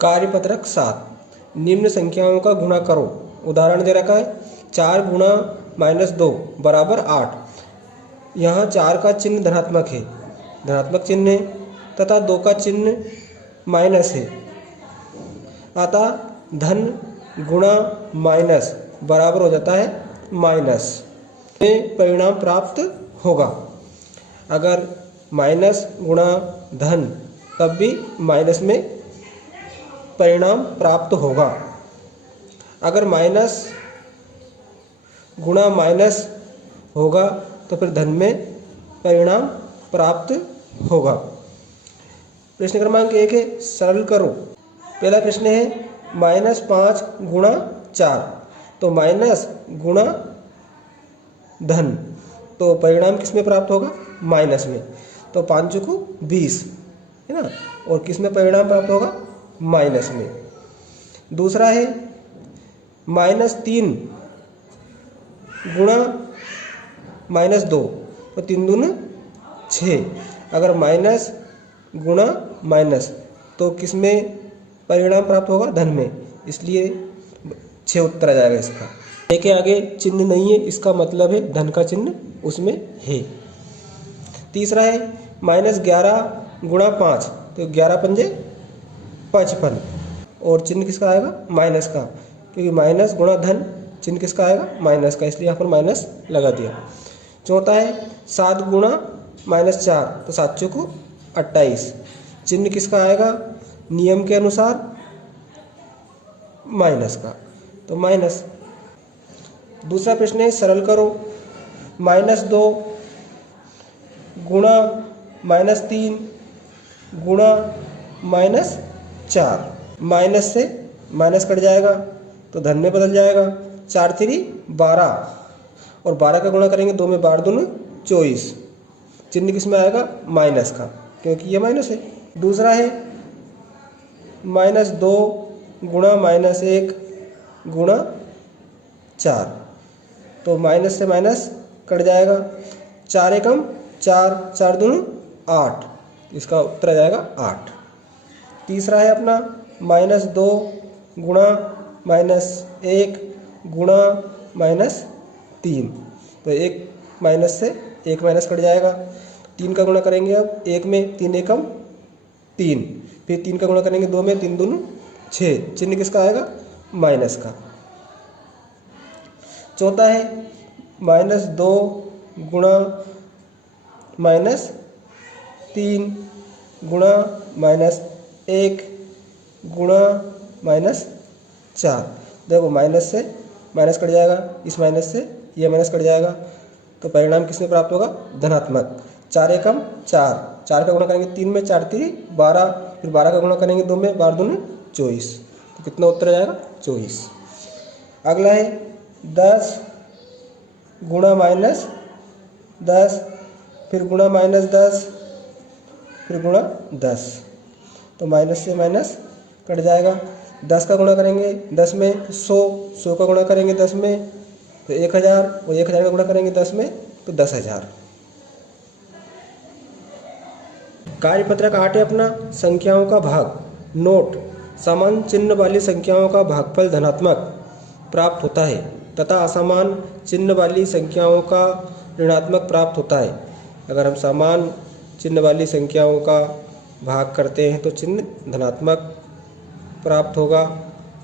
कार्यपत्रक 7, निम्न संख्याओं का गुणा करो। उदाहरण दे रखा है 4 गुणा -2 बराबर 8। यहाँ 4 का चिन्ह धनात्मक है, धनात्मक चिन्ह है, तथा 2 का चिन्ह माइनस है। अतः धन गुणा माइनस बराबर हो जाता है माइनस में परिणाम प्राप्त होगा। अगर माइनस गुणा धन तब भी माइनस में परिणाम प्राप्त होगा। अगर माइनस गुणा माइनस होगा तो फिर धन में परिणाम प्राप्त होगा। प्रश्न क्रमांक 1 है, सरल करो। पहला प्रश्न है -5 गुणा 4, तो माइनस गुणा धन, तो परिणाम किस में प्राप्त होगा? माइनस में। तो 5 को 20 है ना, और किस में परिणाम प्राप्त होगा? माइनस में। दूसरा है -3 गुणा -2, तो 3 दूनी 6। अगर माइनस गुणा माइनस तो किस में परिणाम प्राप्त होगा? धन में, इसलिए 6 उत्तर आ जाएगा इसका। देखिए आगे चिन्ह नहीं है, इसका मतलब है धन का चिन्ह उसमें है। तीसरा है -11 गुणा 5, तो 11 पंजे 55, और चिन्ह किसका आएगा? माइनस का, क्योंकि माइनस गुणा धन चिन्ह किसका आएगा? माइनस का, इसलिए यहाँ पर माइनस लगा दिया। चौथा है 7 गुणा -4, तो 7 चौको 28, चिन्ह किसका आएगा? नियम के अनुसार माइनस का, तो माइनस। दूसरा प्रश्न है सरल करो। -2 गुणा -3 गुणा -4, माइनस से माइनस कट जाएगा तो धन में बदल जाएगा। 4 3 12, और 12 का गुणा करेंगे 2 में 12 दूनी 24, चिन्ह किस में आएगा? माइनस का, क्योंकि ये माइनस है। दूसरा है -2 गुणा -1 गुणा 4, तो माइनस से माइनस कट जाएगा। 4 एकम 4, 4 दूनी 8, इसका उत्तर आ जाएगा 8। तीसरा है अपना -2 गुणा -1 गुणा -3, तो 1 माइनस से 1 माइनस कट जाएगा। 3 का गुणा करेंगे अब 1 में, 3 एकम 3, फिर 3 का गुणा करेंगे 2 में, 3 दूनी 6, चिन्ह किसका आएगा? माइनस का। चौथा है -2 गुणा -3 गुणा -1 गुणा -4, देखो माइनस से माइनस कट जाएगा, इस माइनस से ये माइनस कट जाएगा, तो परिणाम किसमें प्राप्त होगा? धनात्मक। 4 एकम 4, 4 का गुणा करेंगे 3 में, 4 3 12, फिर 12 का गुणा करेंगे 2 में, 12 दूनी 24, तो कितना उत्तर आ जाएगा? 24। अगला है 10 गुणा -10, फिर गुणा -10, फिर गुणा 10, तो माइनस से माइनस कट जाएगा। 10 का गुणा करेंगे 10 में 100, 100 का गुणा करेंगे 10 में तो 1000, और 1000 का गुणा करेंगे 10 में तो 10,000। कार्यपत्रक 8 है अपना, संख्याओं का भाग। नोट: समान चिन्ह वाली संख्याओं का भागफल धनात्मक प्राप्त होता है तथा असमान चिन्ह वाली संख्याओं का ऋणात्मक प्राप्त होता है। अगर हम समान चिन्ह वाली संख्याओं का भाग करते हैं तो चिन्ह धनात्मक प्राप्त होगा,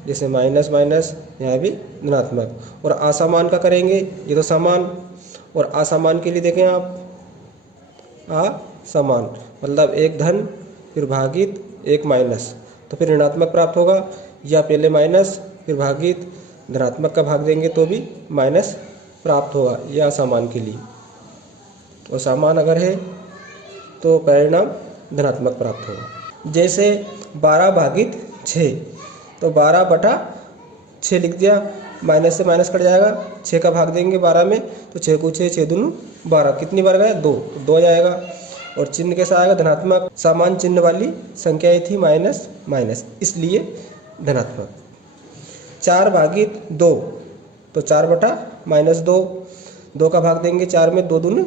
जैसे माइनस माइनस, यहाँ भी धनात्मक। और असमान का करेंगे, ये तो समान, और असमान के लिए देखें आप असमान, मतलब एक धन फिर भागित 1 माइनस, तो फिर ऋणात्मक प्राप्त होगा, या पहले माइनस फिर भागित धनात्मक का भाग देंगे तो भी माइनस प्राप्त होगा, यह असमान के लिए। और समान अगर है तो परिणाम धनात्मक प्राप्त होगा। जैसे 12 भागित 6, तो 12/6 लिख दिया, माइनस से माइनस कट जाएगा, 6 का भाग देंगे 12 में तो 6 को 6, 6 दूनी 12, कितनी बार गया? 2, 2 जाएगा। और चिन्ह कैसा आएगा? धनात्मक। समान चिन्ह वाली संख्याएं थी माइनस माइनस, इसलिए धनात्मक। 4 भागित 2, तो 4/-2, 2 का भाग देंगे 4 में, 2 दूनी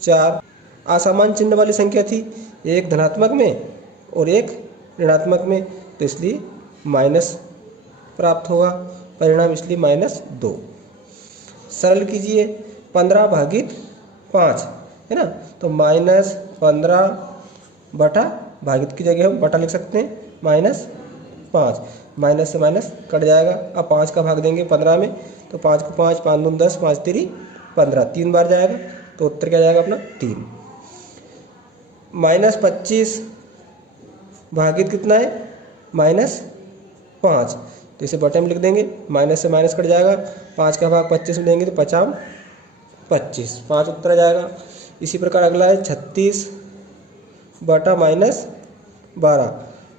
4। असमान चिन्ह वाली संख्या थी, एक धनात्मक में और एक ऋणात्मक में, तो इसलिए माइनस प्राप्त होगा, परिणाम इसलिए -2। सरल कीजिए, 15 भागित 5 है ना, तो -15 बटा, भागित की जगह हम बटा लिख सकते हैं, -5, माइनस से माइनस कट जाएगा। अब 5 का भाग देंगे 15 में, तो 5 को 5, 5 दूनी 10, 5 3 15, 3 बार जाएगा, तो उत्तर क्या जाएगा अपना 3। -25 भागित कितना है, -5, तो इसे बटे में लिख देंगे, माइनस से माइनस कट जाएगा, 5 का भाग 25 में देंगे तो 5 25, 5 उत्तर जाएगा। इसी प्रकार अगला है 36 बटा -12,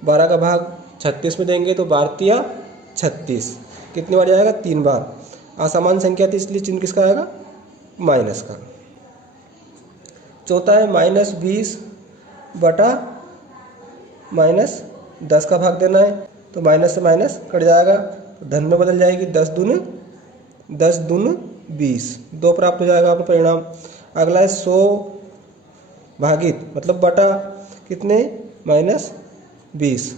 12 का भाग 36 में देंगे तो 12 36, कितनी बार जाएगा, 3 बार। असमान संख्या थी इसलिए चिन्ह किसका आएगा, माइनस का। चौथा है -20 बटा -10 का भाग देना है, तो माइनस से माइनस कट जाएगा, तो धन में बदल जाएगी, 10 दूनी 20, 2 प्राप्त हो जाएगा आपका परिणाम। अगला है 100 भागित मतलब बटा कितने, -20,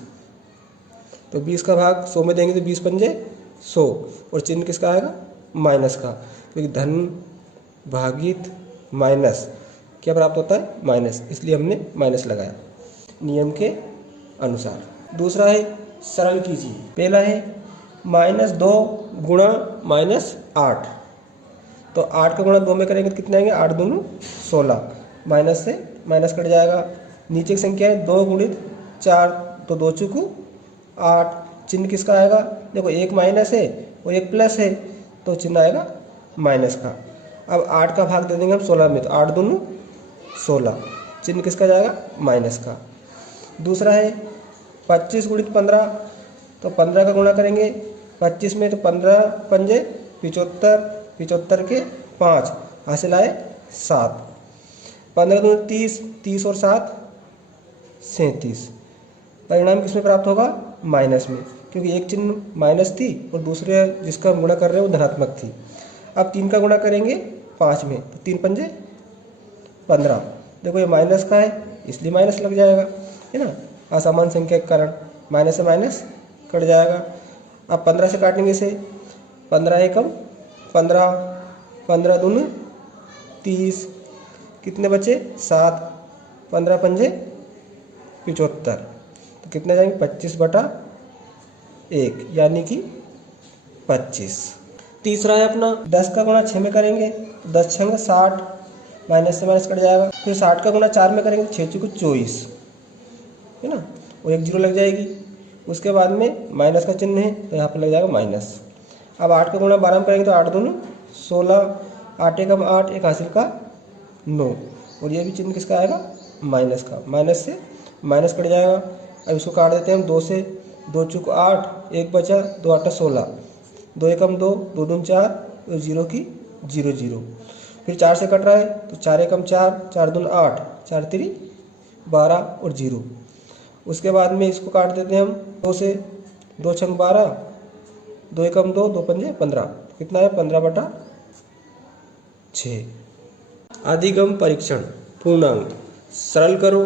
तो 20 का भाग 100 में देंगे तो 20 पंजे 100, और चिन्ह किसका आएगा, माइनस का, क्योंकि धन भागित माइनस क्या प्राप्त होता है, माइनस, इसलिए हमने माइनस लगाया नियम के अनुसार। दूसरा है सरल कीजिए, पहला है -2 गुणा -8, तो 8 का गुणा 2 में करेंगे तो कितने आएंगे, 8 दूनी 16, माइनस से माइनस कट जाएगा। नीचे की संख्या है 2 गुणित 4, तो 2 चौको 8, चिन्ह किसका आएगा, देखो एक माइनस है और एक प्लस है, तो चिन्ह आएगा माइनस का। अब 8 का भाग दे देंगे हम 16 में, तो 8 दूनी 16, चिन्ह किसका जाएगा, माइनस का। दूसरा है 25 गुणित 15, तो 15 का गुणा करेंगे 25 में, तो 15 पंजे 75, 75 के 5, हासिल आए 7, 15 दूनी 30, 30 और 7 37, परिणाम किसमें प्राप्त होगा, माइनस में, क्योंकि एक चिन्ह माइनस थी और दूसरे जिसका हम गुणा कर रहे हैं वो धनात्मक थी। अब 3 का गुणा करेंगे 5 में, तो 3 पंजे 15, देखो ये माइनस का है इसलिए माइनस लग जाएगा, है ना, असमान संख्या के कारण माइनस से माइनस कट जाएगा। अब 15 से काटेंगे इसे, 15 एकम 15, 15 दूनी 30, कितने बचे 7, 15 पंजे 75, तो कितने जाएंगे 25 बटा 1, यानी कि 25। तीसरा है अपना 10 का गुणा 6 में करेंगे, तो 10 छंग 60, माइनस से माइनस कट जाएगा। फिर 60 का गुणा 4 में करेंगे तो 6 चौको 24, है ना, और एक जीरो लग जाएगी। उसके बाद में माइनस का चिन्ह है तो यहाँ पर लग जाएगा माइनस। अब 8 का गुणा 12 में करेंगे तो 8 दूनी 16, 8 एकम 8, एक हासिल का 9, और ये भी चिन्ह किसका आएगा, माइनस का, माइनस से माइनस कट जाएगा। अब इसको काट देते हैं हम 2 से, 2 चौको 8, एक बचा, 2 8 16, 2 एकम 2, 2 दूनी 4, और 0 की 0 0, फिर 4 से कट रहा है तो 4 एकम 4, 4 दूनी 8, 4 3 12 और 0। उसके बाद में इसको काट देते हैं हम 2 से, 2 छंग 12, 2 एकम 2, 2 पंजे 15, कितना है 15 बटा 6। अधिगम परीक्षण पूर्णांक सरल करो,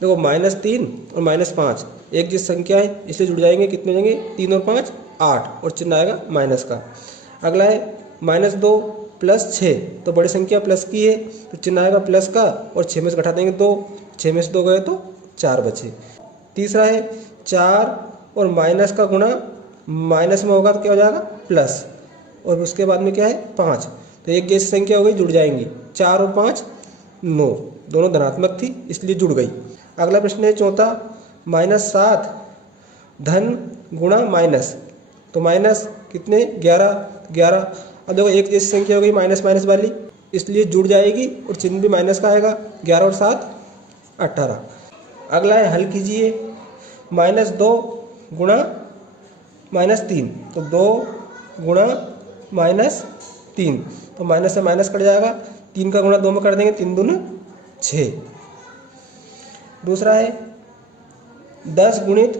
देखो -3 और -5 एक जिस संख्या है इससे जुड़ जाएंगे, कितने हो जाएंगे 3 और 5 8, और चिन्ह आएगा माइनस का। अगला है -2 प्लस 6, तो बड़ी संख्या प्लस की है तो चिन्ह आएगा प्लस का, और 6 में से घटा देंगे 2, 6 में से 2 गए तो 4 बचे। तीसरा है 4 और माइनस का गुणा माइनस में होगा तो क्या हो जाएगा प्लस, और उसके बाद में क्या है 5, तो एक जैसी संख्या हो गई, जुड़ जाएंगी, 4 और 5 9, दोनों धनात्मक थी इसलिए जुड़ गई। अगला प्रश्न है चौथा -7 धन गुणा माइनस, तो माइनस कितने 11, अब देखो एक जैसी संख्या हो गई माइनस माइनस वाली इसलिए जुड़ जाएगी, और चिन्ह भी माइनस का आएगा, 11 और 7 18। अगला है हल कीजिए, -2 गुणा -3, तो 2 गुणा -3, तो माइनस से माइनस कट जाएगा, 3 का गुणा 2 में कर देंगे, 3 दूनी 6। दूसरा है 10 गुणित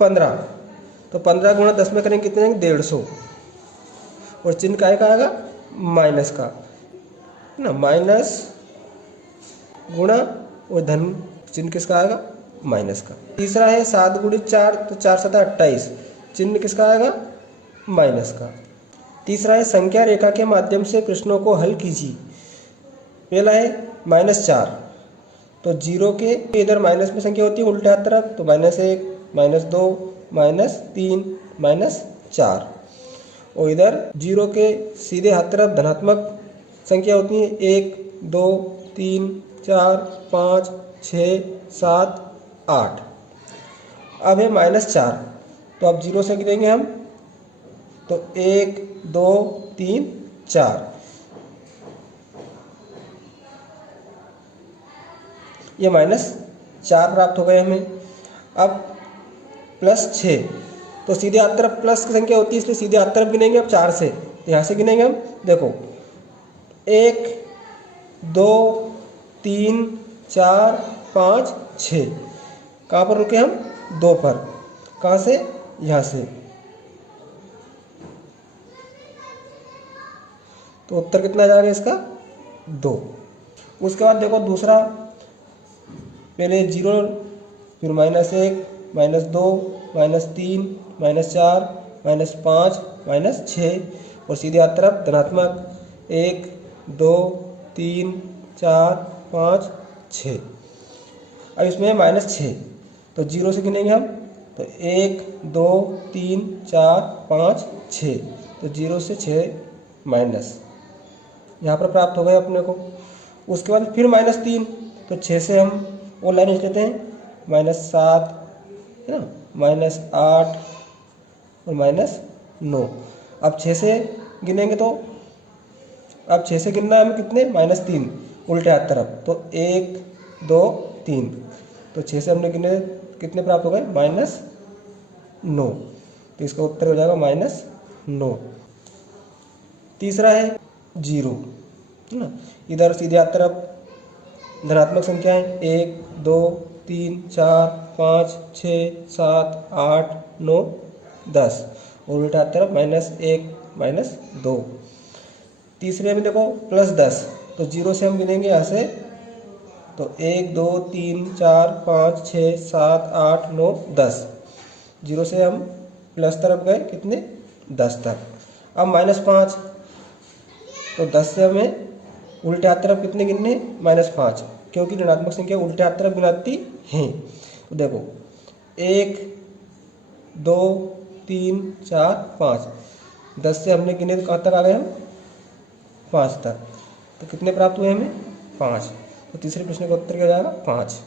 15, तो 15 गुणा 10 में करेंगे कितने जाएंगे 150, और चिन्ह का आएगा माइनस का, है ना, माइनस गुणा और धन, चिन्ह किसका आएगा माइनस का। तीसरा है 7 गुणित 4, तो 4 7 28, चिन्ह किसका आएगा, माइनस का। तीसरा है संख्या रेखा के माध्यम से प्रश्नों को हल कीजिए। पहला है -4, तो 0 के इधर माइनस में संख्या होती है उल्टे हाथ तरफ, तो -1, -2, -3, -4, और इधर 0 के सीधे हाथ तरफ धनात्मक संख्या होती है 1, 2, 3, 4, 5, 6, 7, 8। अब है -4, तो अब 0 से गिनेंगे हम, तो 1, 2, 3, 4, ये -4 प्राप्त हो गए हमें। अब +6, तो सीधे हाथ तरफ प्लस की संख्या होती है इसलिए सीधे हाथ तरफ गिनेंगे अब 4 से, तो यहाँ से गिनेंगे हम। देखो 1, 2, 3, 4, 5, 6, कहाँ पर रुके हम, 2 पर। कहाँ से, यहाँ से, तो उत्तर कितना आ जाएगा इसका, 2। उसके बाद देखो दूसरा, पहले 0, फिर -1, -2, -3, -4, -5, -6, और सीधे हाथ तरफ धनात्मक 1, 2, 3, 4, 5, 6। अब इसमें -6, तो 0 से गिनेंगे हम, तो 1, 2, 3, 4, 5, 6, तो 0 से 6 माइनस यहाँ पर प्राप्त हो गए अपने को। उसके बाद फिर -3, तो 6 से हम और लाइन खींच लेते हैं, -7 है ना, -8 और -9। अब 6 से गिनेंगे, तो अब 6 से गिनना है हमें कितने, -3 उल्टे हाथ तरफ, तो 1, 2, 3, तो 6 से हमने गिने कितने प्राप्त हो गए, -9, तो इसका उत्तर हो जाएगा -9। तीसरा है 0, है ना, इधर सीधे हाथ तरफ धनात्मक संख्या है 1, 2, 3, 4, 5, 6, 7, 8, 9, 10, और उल्टा हाथ तरफ -1, -2। तीसरे में देखो +10, तो 0 से हम गिनेंगे यहाँ से, तो 1, 2, 3, 4, 5, 6, 7, 8, 9, 10, 0 से हम प्लस तरफ गए कितने, 10 तक। अब -5, तो 10 से हमें उल्टे हाथ तरफ कितने गिनने, -5, क्योंकि ऋणात्मक संख्या उल्टे हाथ तरफ गिनाती हैं। तो देखो 1, 2, 3, 4, 5, 10 से हमने गिने तो कहाँ तक आ गए हम, 5 तक, तो कितने प्राप्त हुए हमें, 5। तो तीसरे प्रश्न का उत्तर क्या जाएगा, 5।